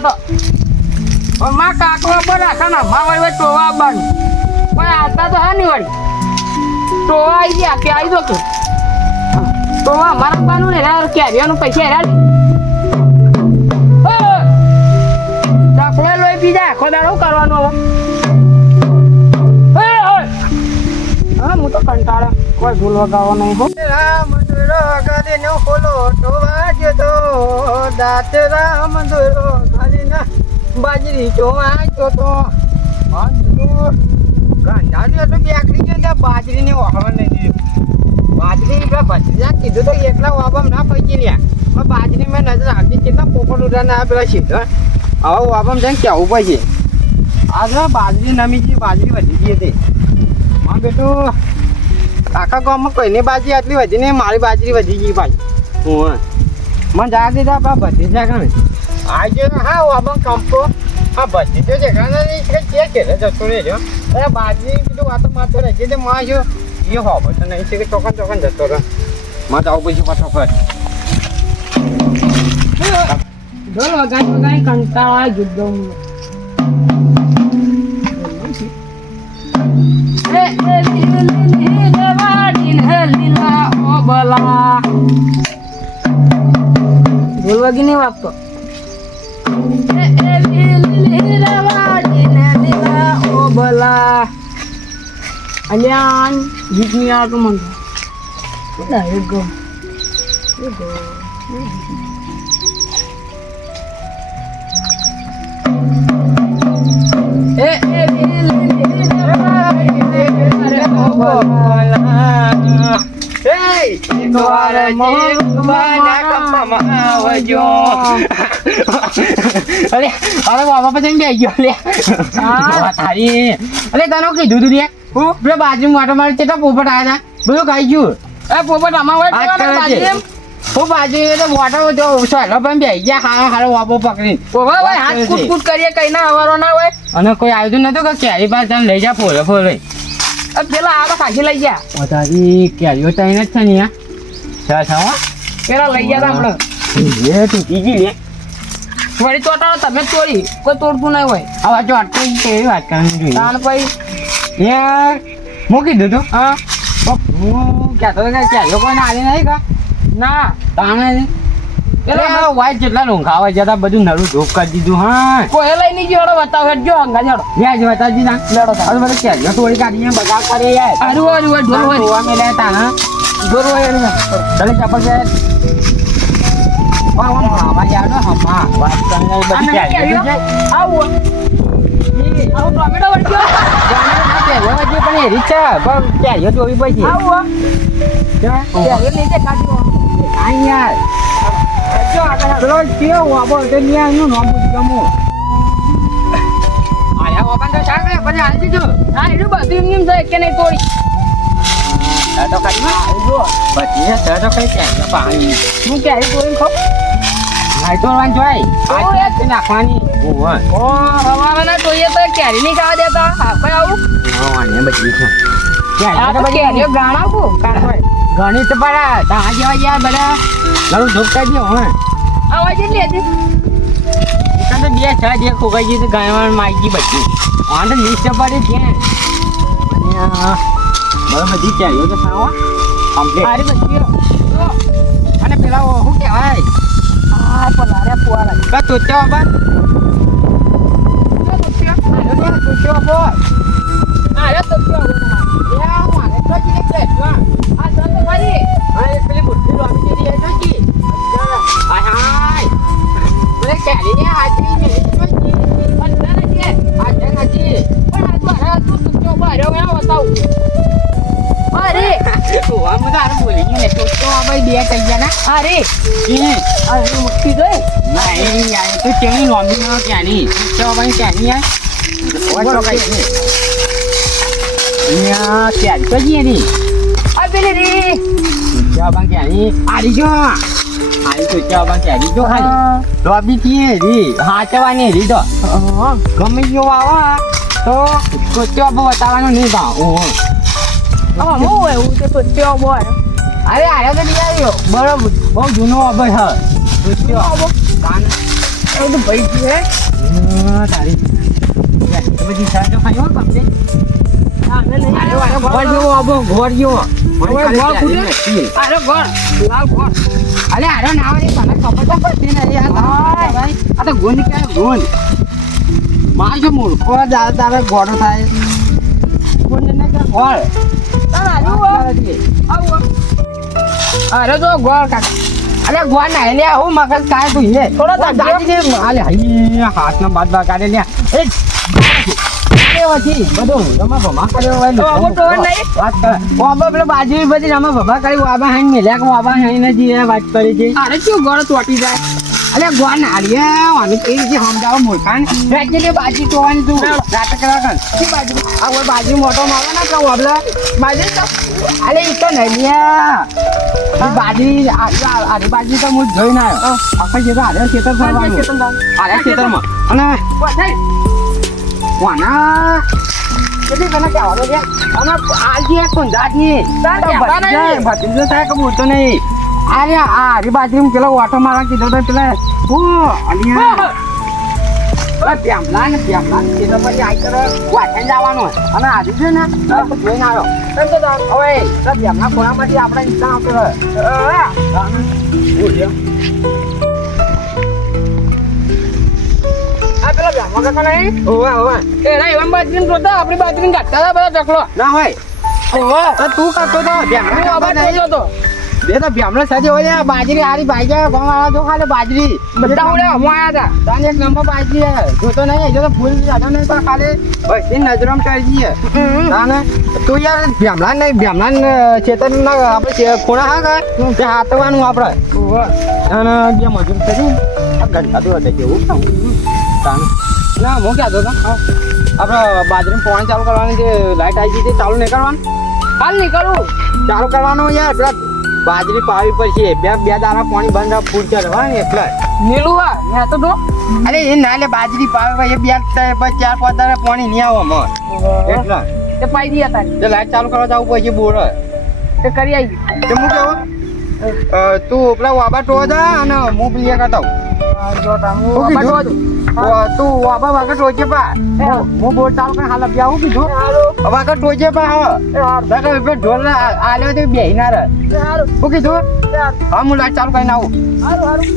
તો માં કાકો બોલા છે ને માં વળી ટોવા બન પણ આતા તો હા નહીં વળી ટોવા આવી ગયા કે આવી દો તું ટોવા મારા બાનું ને યાર કેરીઓનું પૈસા યાર ચાકડો લોહી બીજા આખો દાડો કરવાનો હવે હા હું તો કંટાળા કોઈ ભૂલ વગાવો નહીં હો રામ દુરો ગાલી નો ખોલો તો વાગ્યો તો દાંત રામ દુરો ગાલી ના બાજરી તો વાગ્યો તો ગાંધાની તો બેકરી ગયો ત્યાં બાજરી ને વાહવા નહીં દીધું બાજરી એટલા ભત્રીજા કીધું તો એકલા વાપમ ના પૈકી લ્યા બાજરી મેં નજર આવતી કેટલા પોપટ ઉડાના પેલા સીધા હવે વાપમ જઈને કેવું પડશે આજે બાજરી નમી ગઈ બાજરી વધી ગઈ હતી હા બેટું આખા ગામમાં કોઈની બાજરી આટલી વધી નહીં મારી બાજરી વધી ગઈ પાછી હું મને જા દીધા બા ભત્રી જા કાને આજે હા વાપમ કંપો હા ભત્રી તો છે કાને કે જતો રહેજો અરે બાજરી કીધું વાતો મારતો રહે છે માં જો એ હોવો તો નહીં છે કે ચોકન ચોકન જતો રહે માં તો આવું પછી ફટોફટ ઢોલ વગાઈ કંટાળા જુદો ઢોલ વાગી નહીં વાગતો અલ્યાન ગીત નહીં આવતું મને ગો બાજુ મોટો મારે કેટલા પોપટ આવ્યા હતા બધું ખાઈ ગયું પોપટ આમાં હું બાજુ મોટો સહેલો પણ બે ગયા હારો હારો વાપો પકડી હાથ કૂટ કૂટ કરીએ કઈ ના હવારો ના હોય અને કોઈ આવ્યું નતું કે કેરી પાસે તમે લઈ જા ફોલે ફોલે પેલા આ ખાસી લઈ ગયા તારી કેરીઓ તઈને જ છે ને પેલા લઈ ગયા હમણાં એ તૂટી ગઈ લે વળી ચોટાડો તમે ચોરી કોઈ તોડતું નહીં હોય હવે ચોટતો કેવી વાત કરવાની જોઈએ તાણ પછી યાર મૂકી દીધું હા હું કહેતો કે કેરીઓ કોઈને આવી નહીં કા ના તાણે પેલા વાઈટ જેટલા લોંઘાવા જતા બધું નરું ધોપ કરી દીધું હા કોઈ લઈ નહીં ગયો બતાવો જો અંગા જડો વ્યાજ બતાવી ના લડો હવે બધું કેરીઓ તોડી કાઢીને બગાડ કરે યાર અરે અરે ઢોલ હોય જોવા મેલે તાણા ઢોલ હોય ચાલે ચાપડ જાય હમા યાર હમા વાત કરીને બધી કેરીઓ છે આવો ટોમેટો વળગ્યો પણ એ રીત છે કેરીઓ તો આવી પછી આવો કેરીઓ નીચે કાઢ્યો આ યાર જો આગળ ચલો કેવું આબો તો ન્યા નું નામ ગમો આયા ઓપન તો ચાલે પછી આલી દીધો હા એનું બધું એમ છે કે નહીં તોડી તો ખાલી જો પછી તો કઈ કે પાણી હું કેરી તોડીને ખાવ નાઈ તો વાન જોઈ આ કે નાખવાની ઓહો ઓ હવાના તોડીએ તો કેરી નહીં ખાવા દેતા આપણે આવું વાને બધી છે આ તો કેરીઓ ગાણાવું કાઢવાય ગણિત પડા તા જેવા યાર બધા લડું ધોકતા જ હો આવા જેટલી હતી તો બે છ જે ખોગાઈ ગઈ તો ગાયમાં માગી બચી આને લીસ્ટ પડે છે અને બધી કેરીઓ તો ખાવા કમ્પ્લીટ અરે બચ્ચીઓ અને પેલા શું કહેવાય આ પલારે પુઆરા કા તો ચા બા તો ચા બો અરે તો ક્યાં બોલ યા મારે તો જી કે આ તો મારી અરે પેલી બુદ્ધિ લો આવી ગઈ તો જી હાય હાય મને કેરી ને હાથી ને અંદર છે આ જગાજી પણ આ તો તું બારે બતાવું અરે ઓવા મજા આ બોલી ને તો ભાઈ બે થઈ ગયા ના અરે અરે મુક્તિ જોઈ નહીં યાર તો કેની નોંધી ન ક્યાંની તો ભાઈ ક્યાંની યાર ઓછો કઈ છે અહીંયા ક્યાં તો જી ની આ પેલી રી ચા બાં ક્યાંની આરી જો આરી તો ચા બાં ક્યાંની જો ખાલી તો બી કી રી હાચવાની રી તો ગમે જો આવા તો કોચો બતાવવાનું નહીં ગાવ હું હોય હું તો સોચ્યો બોલ અરે આયો તો બરોબર બહુ જૂનો અભય હ સોચ્યો કાન એ તો ભાઈ છે તારી બધી સાજો ખાયો બાપને હા ને નહીં ઘોર જેવો આબો ઘોર જેવો ગોળ ફૂટે અરે ગોળ લાલ ગોળ અલે આરો ના આવે મને ખબર તો પડતી ને યાર ભાઈ આ તો ગુંદ કે ગુંદ માર જો મૂર્ખો તારે ગોળો થાય ગુંદ ને કે ગોળ અરે જો ગોળ કાકા અરે ગોળ ના લે હું મગજ કાય તું હે થોડા દાદી ને આલે હઈ હાથ ના બાદ બા કાઢે લે એ વધી બધું રમા ભમા કર્યો હોય આમાં તો નહીં. વાત કરે ઓબા પેલો બાજુ બધી રમા ભમા કરી વાબા હાઈ મેલ્યા કે વાબા હાઈ ને જે વાત કરી છે અરે શું ગોળ તોટી જાય અલે ગોળ ના લે અને એ જે સમજાવો મૂર્ખાન રાજ્ય ને બાજી ટોવાની તું નાટક કરા કર કી બાજુ આ ઓય બાજુ મોટો માવા ના કહું આપલા બાજુ તો અલે ઈ તો નહીં લે બાજી આ બાજી તો હું જોઈ ના આવ્યો આખા જે આરે ખેતર ફરવાનું આરે ખેતરમાં અને વાના કેટલી કને કહેવાનો છે અને આજી એક કુંદાજી ભત્રીજો થાય કે બોલતો નહીં અરે આ હરી બાજરી પેલો ઓટો મારવા કીધો તો પેલા હું અલિયા પ્યામલા ને તે તો પછી આઈ કરો વાટે જવાનું અને આજે છે ને જોઈને આવ્યો હવે તો પ્યામલા ખોરામાંથી આપણે ઈચ્છા આવતો આ પેલા બ્રાહ્મણ કાકા નહીં ઓવા ઓવા એના એવા બાજરી જોતા આપણી બાજરી કાઢતા હતા બધા ચકલો ના હોય ઓવા તો તું કરતો તો હું પ્યામલા આબાદ થઈ ગયો તો બે તો પ્યામલા સાથે હોય ને બાજરી હારી ભાઈ ગયા ગવાળા જો ખાલે બાજરી બધા ઉડે હું આયા હતા તાને એક નંબર બાજરી હે જોતો નહીં જો તો ફૂલ જાડો નહીં તો ખાલે બસ એ નજરમ કરી દઈએ તાને તું યાર ભ્યામલા ને ચેતન ના આપણે ખૂણા હા કે તે હાથવાનું આપણે અને જે મજૂર કરી આ ઘંટા તો હતા કેવું તાને ના હું કહેતો હતો આપણે બાજરી પાણી ચાલુ કરવાની જે લાઈટ આવી છે ચાલુ નહીં કરવાનું હાલ નીકળું ચાલુ કરવાનું યાર પેલા બાજરી પાવી પડશે બે દાડા પાણી બંધ ફૂલ ચડવા ને એટલે નીલું હા મેં તો અરે એ ના લે બાજરી પાવે એ બે પછી 4-5 દાડા પાણી નહીં આવો મર એટલે તે પાઈ દીયા તારી તે લાઈટ ચાલુ કરવા જવું પછી બોર તે કરી આવી તે હું કેવું તું પેલા વાબા ટો જા અને હું પેલી કરતા તું વાબા વાગા ટોજે પા હું બોર ચાલુ કરી હાલ અભ્યા હું કીધું વાગા ટોજે પા હા ઢોલ આલ્યો તો બેહી ના રહે શું કીધું હા હું લાઈટ ચાલુ કરીને આવું સારું